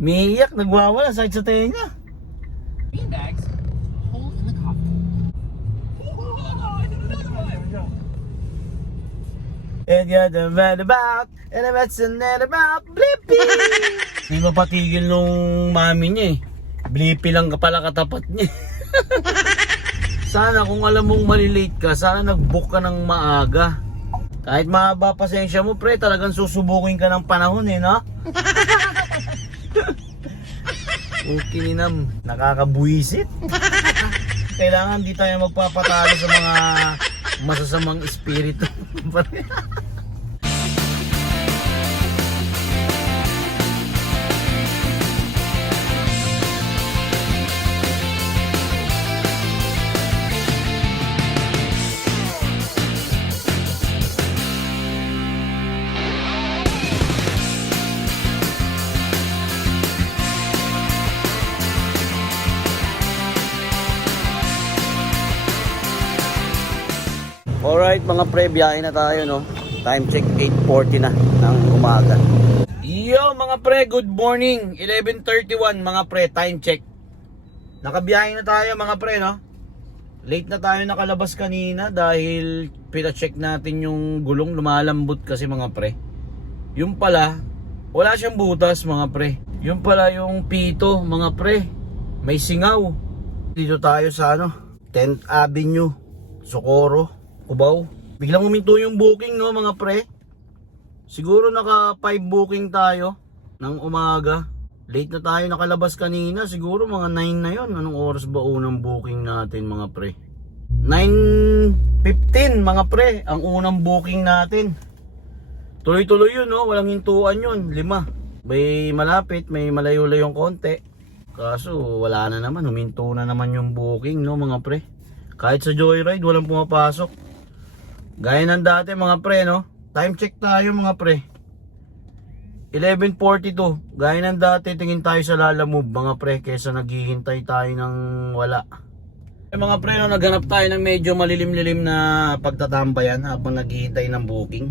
Umiiyak, nagwawala, sakit sa tenga. Beanbags, hole in the coffin. And you're the man about, and I'm about Blippi. Di mapatigil nung mami niya eh. Blippi lang pala katapat niya. Sana kung alam mong malilate ka, sana nag-book ka ng maaga. Kahit mahaba pasensya mo pre, talagang susubukin ka ng panahon eh, no? Okay ninam, nakakabuisit. Kailangan di tayo magpapatalo sa mga masasamang espiritu. Alright mga pre, biyahe na tayo no. Time check 8:40 na ng umaga. Yo mga pre, good morning. 11:31 mga pre, time check. Nakabiyahe na tayo mga pre no. Late na tayo nakalabas kanina dahil pina-check natin yung gulong, lumalambot kasi mga pre. Yung pala, wala siyang butas mga pre. Yung pala yung pito mga pre, may singaw. Dito tayo sa 10th Avenue, Socorro, Cubao. Biglang huminto yung booking no mga pre. Siguro naka 5 booking tayo ng umaga. Late na tayo nakalabas kanina. Siguro mga 9 na yon. Anong oras ba unang booking natin mga pre? 9:15 mga pre ang unang booking natin. Tuloy-tuloy yun no. Walang hintuan yun. 5. May malapit, may malayo-layong konti. Kaso wala na naman. Huminto na naman yung booking no mga pre. Kahit sa Joyride walang pumapasok. Gaya ng dati mga pre no. Time check tayo mga pre. 11:42. Gaya ng dati, tingin tayo sa Lalamove mga pre, kesa naghihintay tayo ng wala. Mga pre no, naghanap tayo ng medyo malilim-lilim na pagtatambayan habang naghihintay ng booking.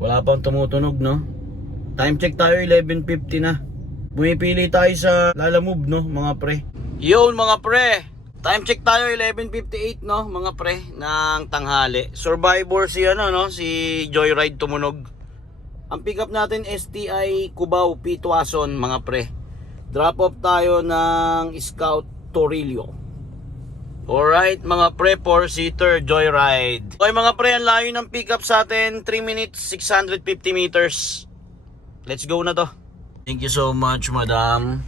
Wala pang tumutunog no. Time check tayo 11:50 na. Bumipili tayo sa Lalamove no mga pre. Yun mga pre, time check tayo 11:58 no mga pre ng tanghali. Survivor si si Joyride tumunog. Ang pick up natin STI Cubao P. Tuason mga pre. Drop off tayo ng Scout Torillo. Alright mga pre, 4-seater Joyride. Okay mga pre, ang layo ng pick up sa atin, 3 minutes 650 meters. Let's go na to. Thank you so much madam.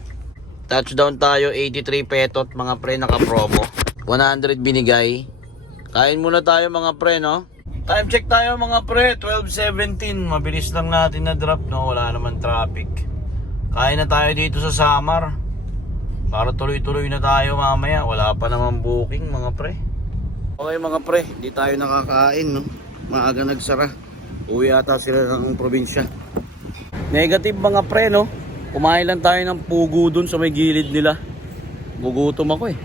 Touchdown tayo, 83 petot mga pre, naka-promo. 100 binigay. Kain muna tayo mga pre, no? Time check tayo mga pre, 12:17. Mabilis lang natin na drop, no? Wala naman traffic. Kain na tayo dito sa Samar. Para tuloy-tuloy na tayo mamaya. Wala pa naman booking mga pre. Okay mga pre, di tayo nakakain, no? Maaga nagsara. Uwi ata sila ng probinsya. Negative mga pre, no? Kumain lang tayo ng pugo dun sa may gilid nila. Gugutom ako eh.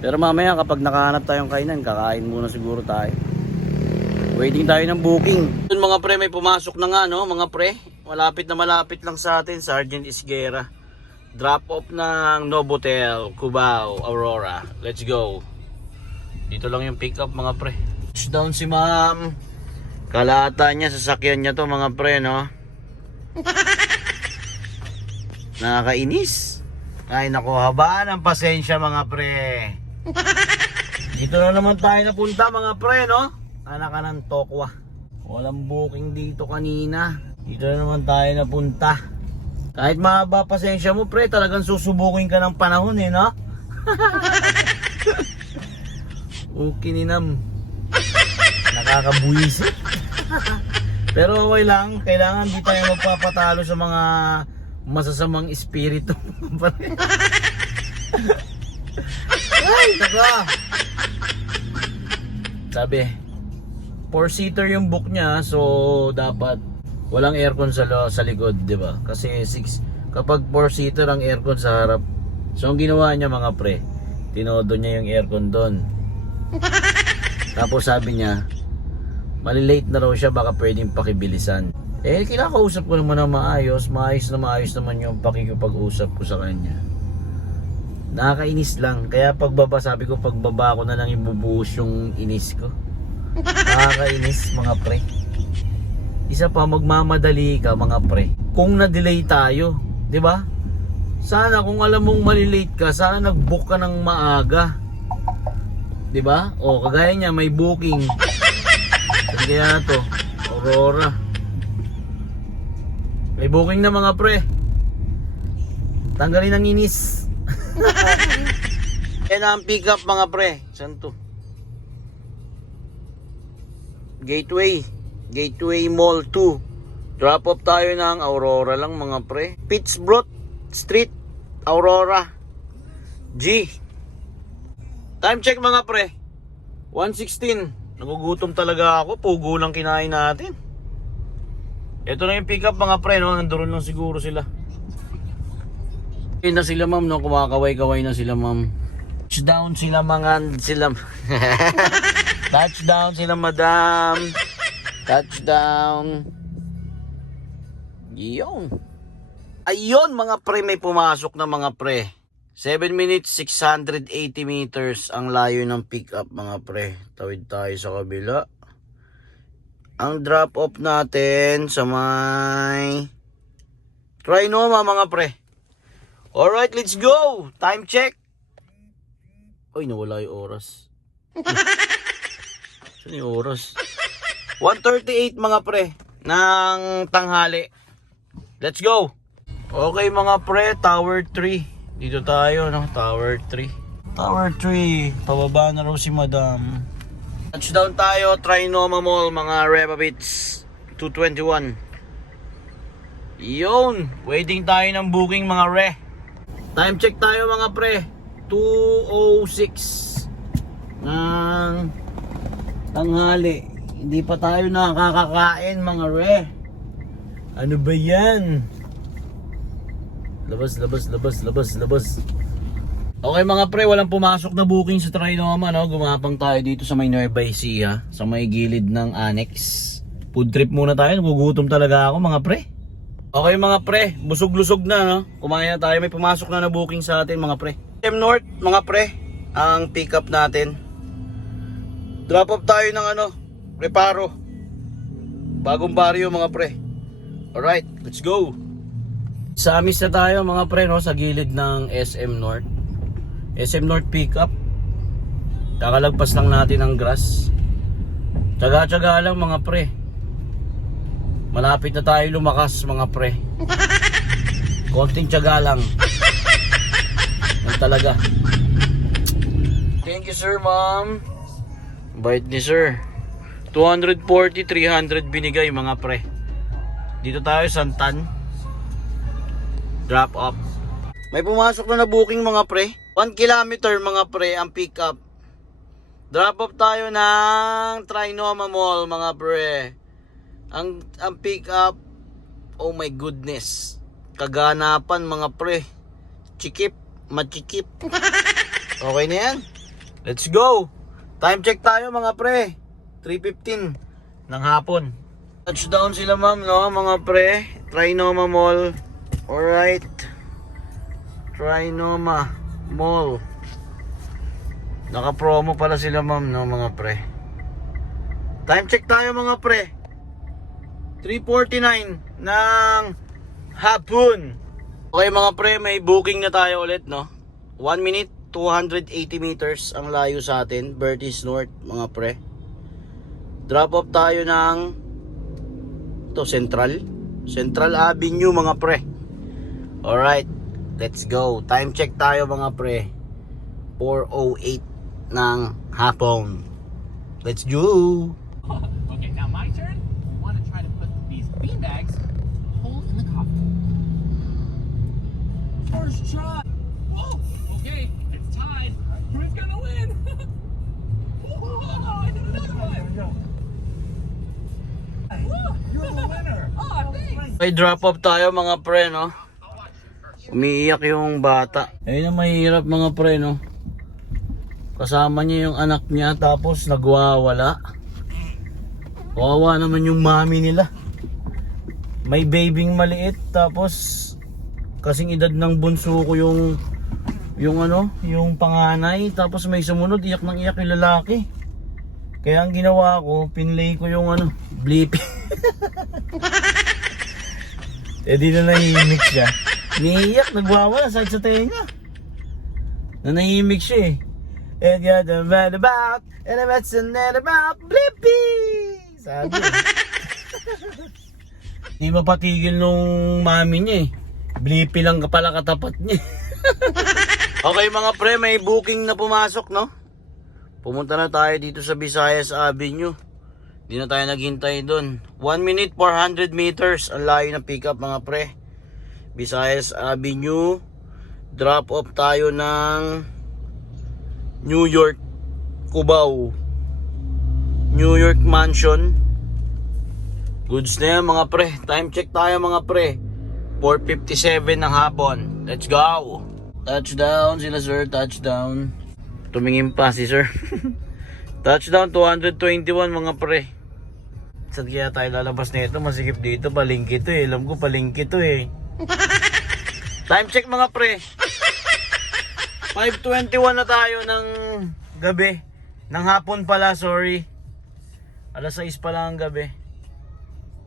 Pero mamaya kapag nakahanap tayong kainan, kakain muna siguro tayo. Waiting tayo ng booking. Dun mga pre, may pumasok na nga no mga pre. Malapit na malapit lang sa atin, Sergeant Isguera. Drop off ng Novotel, Cubao, Aurora. Let's go. Dito lang yung pick up mga pre. Touchdown si ma'am. Kalata niya, sasakyan niya to mga pre no. Nakakainis. Ay nako, habaan ang pasensya mga pre. Dito na naman tayo napunta mga pre no. Anak ka ng Tokwa. Walang booking dito kanina. Dito na naman tayo napunta. Kahit mahaba pasensya mo pre, talagang susubukin ka ng panahon eh no. Okay ninam, nakakabuisit. Pero okay lang. Kailangan di tayo magpapatalo sa mga masasamang espiritu. Ay, taka. Sabi 4-seater yung book niya, so dapat walang aircon sa likod, di ba? Kasi kapag 4-seater ang aircon sa harap. So ang ginawa niya mga pre, tinodo niya yung aircon doon. Tapos sabi niya, malilate na raw siya, baka pwedeng pakibilisan. Eh, kinakausap ko naman na maayos. Maayos naman yung pakikipag-usap ko sa kanya. Nakakainis lang. Kaya pagbaba, sabi ko pagbaba ko na lang ibubuhos yung inis ko. Nakakainis mga pre. Isa pa, magmamadali ka mga pre. Kung na-delay tayo, di ba? Sana kung alam mong malilate ka, sana nag-book ka ng maaga. Di ba? O, kagaya niya, may booking. Kaya to, Aurora. May booking na mga pre. Tanggalin ang inis. Yan ang pick up mga pre. Saan to? Gateway Mall 2. Drop off tayo ng Aurora lang mga pre. Pittsburgh Street, Aurora. G. Time check mga pre. 1:16. Nagugutom talaga ako. Pugo lang kinain natin. Ito na yung pick up mga pre, no? Nandoon lang siguro sila. Na sila ma'am, no? Kumakaway-kaway na sila ma'am. Touchdown sila sila. Touchdown sila madam. Touchdown. Yun. Ayun mga pre, may pumasok na mga pre. 7 minutes 680 meters ang layo ng pick up mga pre. Tawid tayo sa kabila. Ang drop off natin sa may Trinoma mga pre. Alright, let's go! Time check! Uy, nawala yung oras. Saan yung oras? 1:38 mga pre ng tanghali. Let's go! Okay mga pre, Tower 3. Dito tayo, no? Tower 3. Tower 3. Pababa na raw si madam. Touchdown tayo, Trinoma Mall, mga Rebabits. 2:21. Yun! Waiting tayo ng booking mga re. Time check tayo mga pre. 2:06 ng tanghali. Hindi pa tayo nakakakain mga re. Ano ba yan? Labas. Okay mga pre, walang pumasok na booking sa Trinoma, no? Gumapang tayo dito sa may Nueva Ecija, sa may gilid ng Annex. Food trip muna tayo, nagugutom talaga ako mga pre. Okay mga pre, busog-lusog na, no? Kumain na tayo, may pumasok na booking sa atin mga pre. SM North mga pre, ang pick up natin. Drop off tayo ng Reparo. Bagong baryo mga pre. Alright, let's go. Sa amis na tayo mga pre, no? Sa gilid ng SM North. SM North pick up. Kakalagpas lang natin ang grass. Tsaga-tsaga lang mga pre. Malapit na tayo lumakas mga pre. Konting tsaga lang. Yan talaga. Thank you sir ma'am. Bait ni sir. 240, 300 binigay mga pre. Dito tayo Santan. Drop off. May pumasok na booking mga pre. 1 kilometer mga pre ang pick up. Drop off tayo ng Trinoma Mall mga pre. Ang pick up, oh my goodness, kaganapan mga pre. Chikip, machikip. Okay na yan. Let's go. Time check tayo mga pre. 3:15 ng hapon. Touchdown sila ma'am, no mga pre. Trinoma Mall. Alright. Trinoma Mall. Naka-promo pala sila ma'am, no mga pre. Time check tayo mga pre. 3:49 ng hapon. Okay mga pre, may booking na tayo ulit, no? 1 minute 280 meters ang layo sa atin, Bertis North mga pre. Drop off tayo ng Central Avenue mga pre. Alright, let's go. Time check tayo mga pre. 4:08 ng hapon. Let's go. Okay, now my turn. We want to try to put these beanbags whole in the coffee. First try. Whoa. Okay, it's tied. Who's gonna win? Oh, I did another one. You're the winner. Oh, thanks. May drop off tayo mga pre, no? Umiiyak yung bata. Ayun ang mahirap mga pre, no? Kasama niya yung anak niya tapos nagwawala. Kawawa naman yung mami nila. May babing maliit, tapos kasing edad ng bunso ko yung yung panganay, tapos may sumunod, iyak ng iyak yung lalaki. Kaya ang ginawa ko, pinlay ko yung bleep. Di na nahihimik siya. Niiyak, nagwawala, sakit sa tenga. Nahihimik siya And you're the man about, and I'm about Blippi! Sabi. Di mapatigil nung mami niya Blippi lang pala katapat niya. Okay mga pre, may booking na pumasok, no? Pumunta na tayo dito sa Visayas Avenue. Di na tayo naghintay doon. 1 minute 400 meters ang layo ng pick up mga pre. Visayas Avenue. Drop off tayo ng New York Cubao, New York Mansion. Goods na yan mga pre. Time check tayo mga pre. 4:57 ng hapon. Let's go. Touchdown sila sir, touchdown. Tumingin pa si sir. Touchdown 221 mga pre. Saan kaya tayo lalabas nito? Masikip dito, palingki to Alam ko palingki to Time check mga pre. 5:21 na tayo ng gabi. Ng hapon pala, sorry. Alas 6 pa lang ang gabi.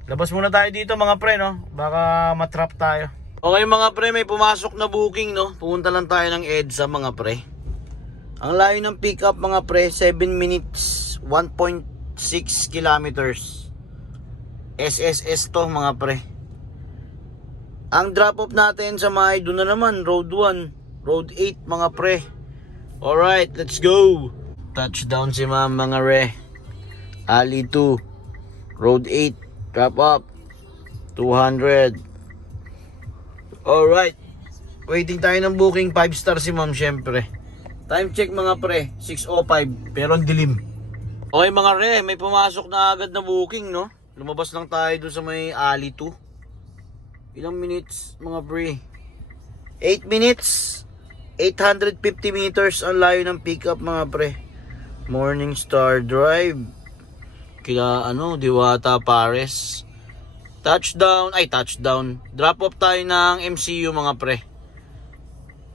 Labas muna tayo dito mga pre, no? Baka matrap tayo. Okay mga pre, may pumasok na booking, no? Pumunta lang tayo ng EDSA mga pre. Ang layo ng pick up mga pre, 7 minutes, 1.6 kilometers. SSS to mga pre. Ang drop off natin sa may doon na naman, Road 1, Road 8 mga pre. Alright, let's go. Touchdown si ma'am mga re. Ali 2, Road 8. Drop up 200. Alright, waiting tayo ng booking. 5 star si ma'am syempre. Time check mga pre, 6:05 pero ang dilim. Okay mga re, may pumasok na agad na booking, no? Lumabas lang tayo doon sa may Ali 2. Ilang minutes mga pre? 8 minutes, 850 meters ang layo ng pickup mga pre. Morning Star Drive kila Diwata Pares. Touchdown. Drop off tayo ng MCU mga pre.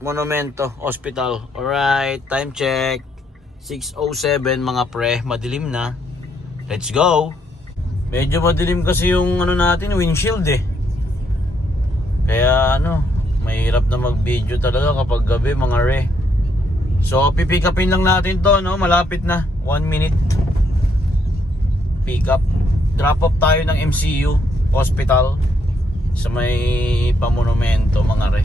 Monumento Hospital. Alright, time check 6:07 mga pre. Madilim na. Let's go. Medyo madilim kasi yung natin, windshield Kaya mahirap na mag-video talaga kapag gabi mga re. So pipick upin lang natin to, no? Malapit na. 1 minute. Pick up. Drop off tayo ng MCU Hospital sa may pamonumento mga re.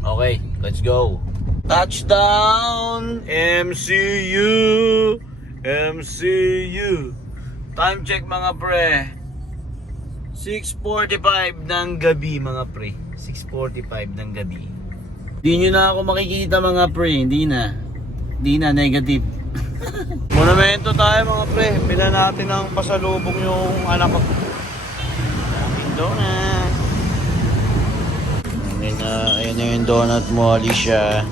Okay, let's go. Touchdown MCU. Time check mga pre. 6:45 ng gabi mga pre. 6:45 ng gabi. Hindi nyo na ako makikita mga pre. Hindi na negative. Monumento tayo mga pre. Bila natin ng pasalubong yung anak ko. Aking donut. Ayan na yung donut mo, Alicia.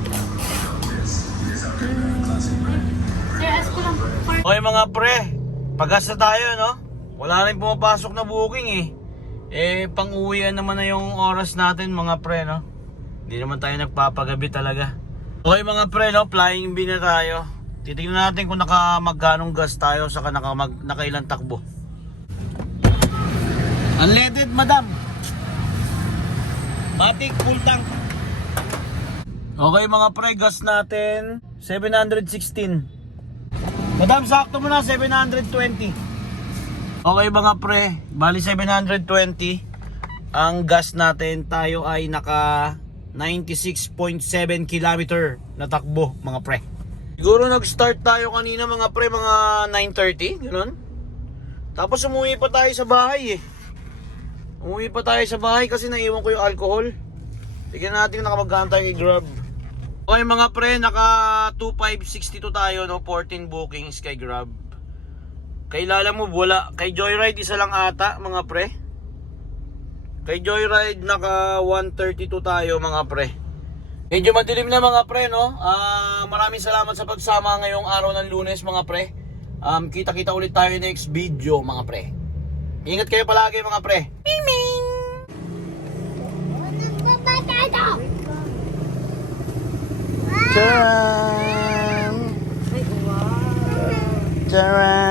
Okay mga pre, pag-asa tayo, no? Wala rin pumapasok na booking pang-uwian naman na yung oras natin mga pre, no? Hindi naman tayo nagpapagabi talaga. Okay mga pre, no? Flying B na tayo. Titignan natin kung magkanong gas tayo saka nakailang takbo. Unleaded madam. Matic full tank. Okay mga pre, gas natin 716. Madam, sakto mo na 720. Okay mga pre, bali 720. Ang gas natin, tayo ay naka 96.7 kilometer na takbo mga pre. Siguro nag-start tayo kanina mga pre, mga 9:30, gano'n. Tapos umuwi pa tayo sa bahay Umuwi pa tayo sa bahay kasi naiwan ko yung alcohol. Tignan natin nakamagkaan tayo i-grab. Okay mga pre, naka 2562 tayo, no? 14 bookings kay Grab. Kay Lalamove wala. Kay Joyride isa lang ata mga pre. Kay Joyride naka 132 tayo mga pre. Medyo madilim na mga pre, no? Maraming salamat sa pagsama ngayong araw ng Lunes mga pre. Kita-kita ulit tayo next video mga pre. Ingat kayo palagi mga pre. Ming ming! Charan! Charan!